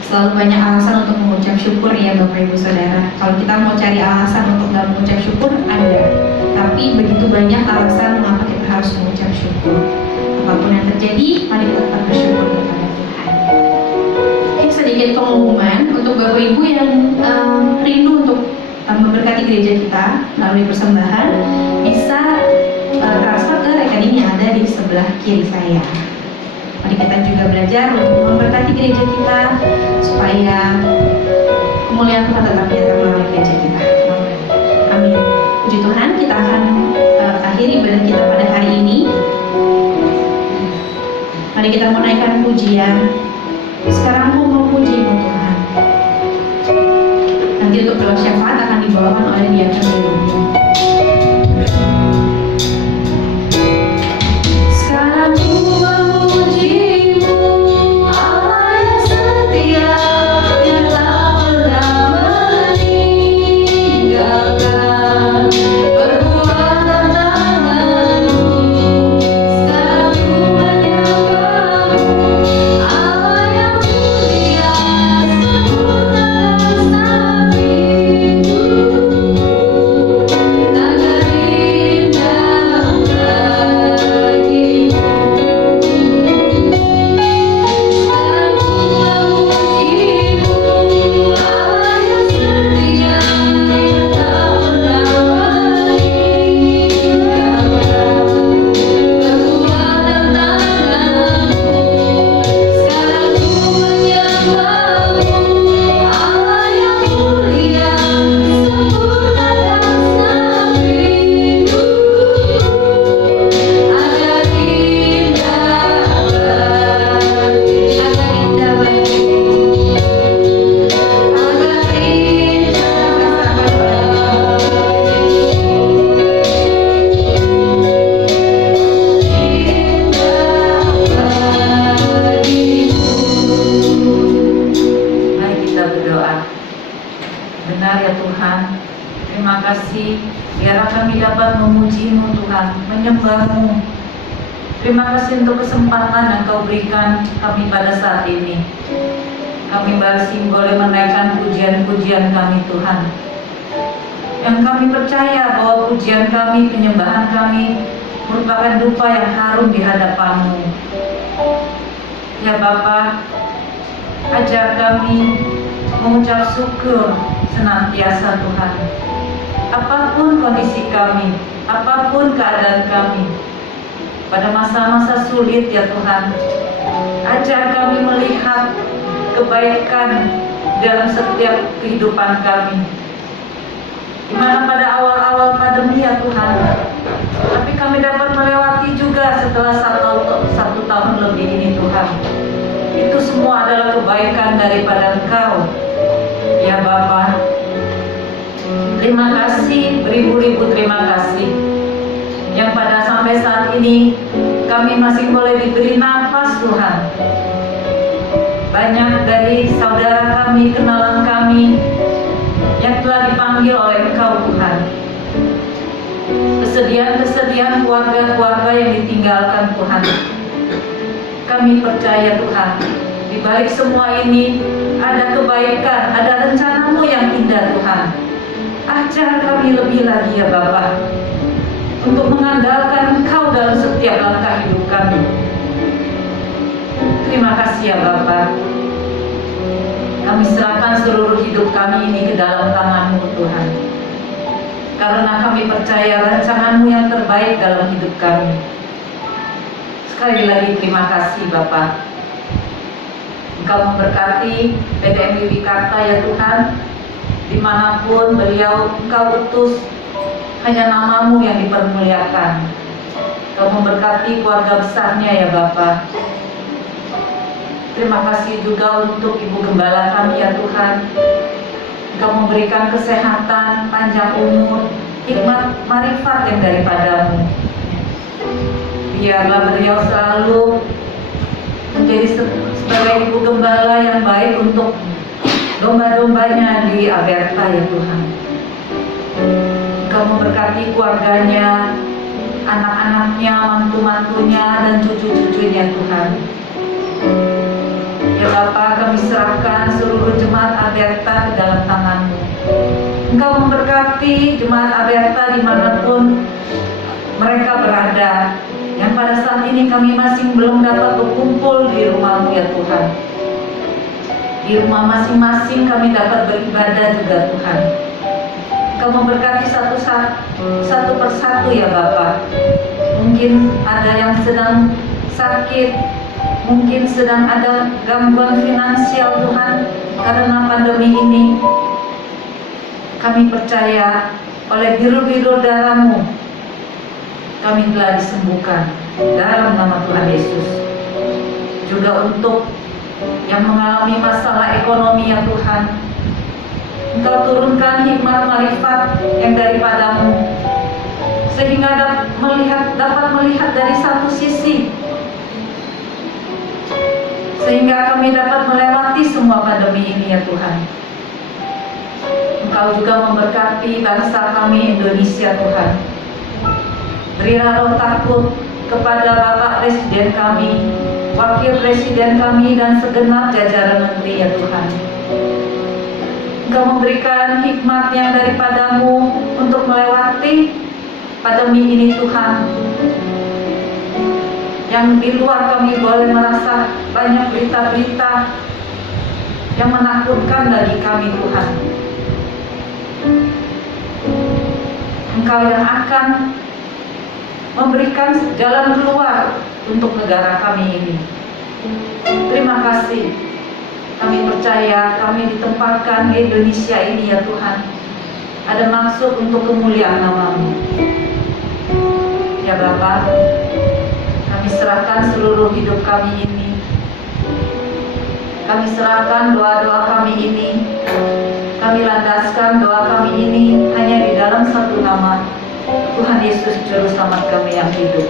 Selalu banyak alasan untuk mengucap syukur ya Bapak Ibu Saudara. Kalau kita mau cari alasan untuk gak mengucap syukur, ada. Tapi begitu banyak alasan mengapa kita harus mengucap syukur. Apapun yang terjadi, mari kita tetap bersyukur kepada Tuhan. Oke, sedikit pengumuman untuk Bapak Ibu yang rindu untuk memberkati gereja kita melalui persembahan, bisa transfer ke rekening yang ada di sebelah kiri saya. Mari kita juga belajar untuk memberkati gereja kita supaya kemuliaan Tuhan tetap nyata melalui gereja kita. Amin. Puji Tuhan, kita akan akhiri ibadah kita pada hari ini. Mari kita menaikkan pujian. Sekarang aku mau puji-Mu Tuhan. Nanti untuk doa syafaat akan dibawakan oleh diaken Leluhur. Sekarang ku memuji-Mu, Allah yang setia, yang tak pernah meninggalkan perbuatan tangan-Mu. Sekarang ku menyembah-Mu, Allah yang mulia, sempurna dan sabit-Mu. Agar indah bagimu. Sekarang ku memuji-Mu, Allah yang setia, yang tak pernah meninggalkan perbuatan tangan-Mu. Sekarang ku menyembah-Mu, Allah yang mulia, sempurna dan sabit-Mu. Agar indah bagimu, agar indah bagimu. Mari kita berdoa. Benar ya Tuhan, terima kasih biar kami dapat memuji-Mu Tuhan, menyembah-Mu. Terima kasih untuk kesempatan yang Kau berikan kami pada saat ini. Kami masih boleh menaikkan pujian-pujian kami Tuhan. Yang kami percaya bahwa pujian kami, penyembahan kami merupakan dupa yang harum di hadapan-Mu. Ya Bapa, ajar kami mengucap syukur senantiasa Tuhan. Apapun kondisi kami, apapun keadaan kami, pada masa-masa sulit ya Tuhan, ajar kami melihat kebaikan dalam setiap kehidupan kami. Di mana pada awal-awal pandemi ya Tuhan, tapi kami dapat melewati juga setelah satu tahun lebih ini Tuhan. Itu semua adalah kebaikan daripada Engkau ya Bapa. Terima kasih, beribu-ribu terima kasih, yang pada sampai saat ini kami masih boleh diberi nafas Tuhan. Banyak dari saudara kami, kenalan kami yang telah dipanggil oleh Engkau Tuhan. Kesedihan-kesedihan keluarga-keluarga yang ditinggalkan Tuhan. Kami percaya Tuhan, Di balik semua ini ada kebaikan, ada rencana-Mu yang indah Tuhan. Ajar kami lebih lagi ya Bapa, untuk mengandalkan Engkau dalam setiap langkah hidup kami. Terima kasih ya Bapa. Kami serahkan seluruh hidup kami ini ke dalam tangan-Mu Tuhan. Karena kami percaya rancangan-Mu yang terbaik dalam hidup kami. Sekali lagi terima kasih Bapa. Engkau memberkati PDM Wibikarta ya Tuhan. Dimanapun beliau Engkau utus, hanya nama-Mu yang dipermuliakan. Engkau memberkati keluarga besarnya ya Bapa. Terima kasih juga untuk Ibu Gembala kami ya Tuhan. Engkau memberikan kesehatan, panjang umur, hikmat, marifat yang daripada-Mu. Biarlah beliau selalu menjadi sebagai Ibu Gembala yang baik untuk domba-dombanya di Aberta ya Tuhan. Engkau memberkati keluarganya, anak-anaknya, mantu-mantunya, dan cucu-cucunya Tuhan. Ya Bapa, kami serahkan seluruh jemaat Aberta ke dalam tangan-Mu. Engkau memberkati jemaat Aberta dimanapun mereka berada, yang pada saat ini kami masih belum dapat berkumpul di rumah-Mu ya Tuhan. Di rumah masing-masing kami dapat beribadah juga Tuhan. Engkau memberkati satu persatu ya Bapa. Mungkin ada yang sedang sakit, mungkin sedang ada gangguan finansial Tuhan karena pandemi ini. Kami percaya oleh biru-biru darah-Mu kami telah disembuhkan dalam nama Tuhan Yesus. Juga untuk yang mengalami masalah ekonomi ya Tuhan, Engkau turunkan hikmat marifat yang daripada-Mu, sehingga dapat melihat dari satu sisi, sehingga kami dapat melewati semua pandemi ini ya Tuhan. Engkau juga memberkati bangsa kami Indonesia Tuhan. Berilah roh takut kepada Bapak Presiden kami, Wakil Presiden kami, dan segenap jajaran menteri ya Tuhan. Engkau memberikan hikmat yang daripada-Mu untuk melewati pandemi ini Tuhan. Yang di luar kami boleh merasa banyak berita-berita yang menakutkan bagi kami Tuhan. Engkau yang akan memberikan jalan keluar untuk negara kami ini. Terima kasih. Kami percaya kami ditempatkan di Indonesia ini ya Tuhan. Ada maksud untuk kemuliaan nama-Mu. Ya Bapa, kami serahkan seluruh hidup kami ini. Kami serahkan doa-doa kami ini. Kami landaskan doa kami ini hanya di dalam satu nama, Tuhan Yesus Juru Selamat kami yang hidup.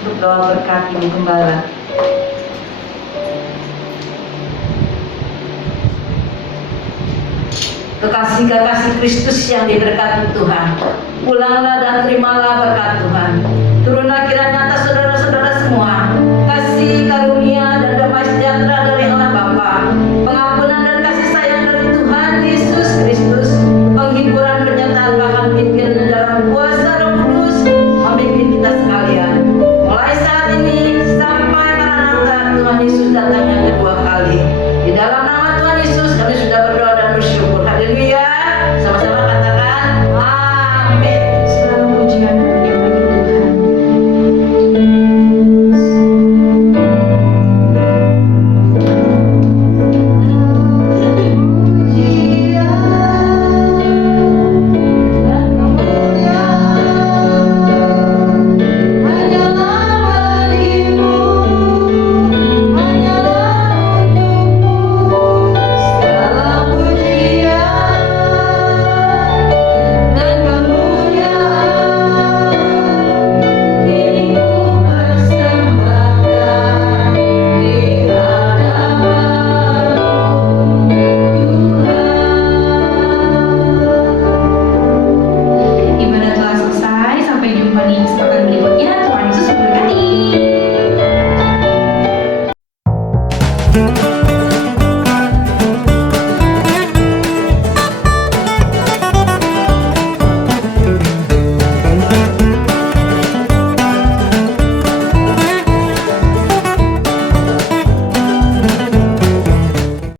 Untuk doa berkat Ibu Gembala. Kekasih-kekasih Kristus yang diberkati Tuhan, pulanglah dan terimalah berkat Tuhan. Turunlah kiranya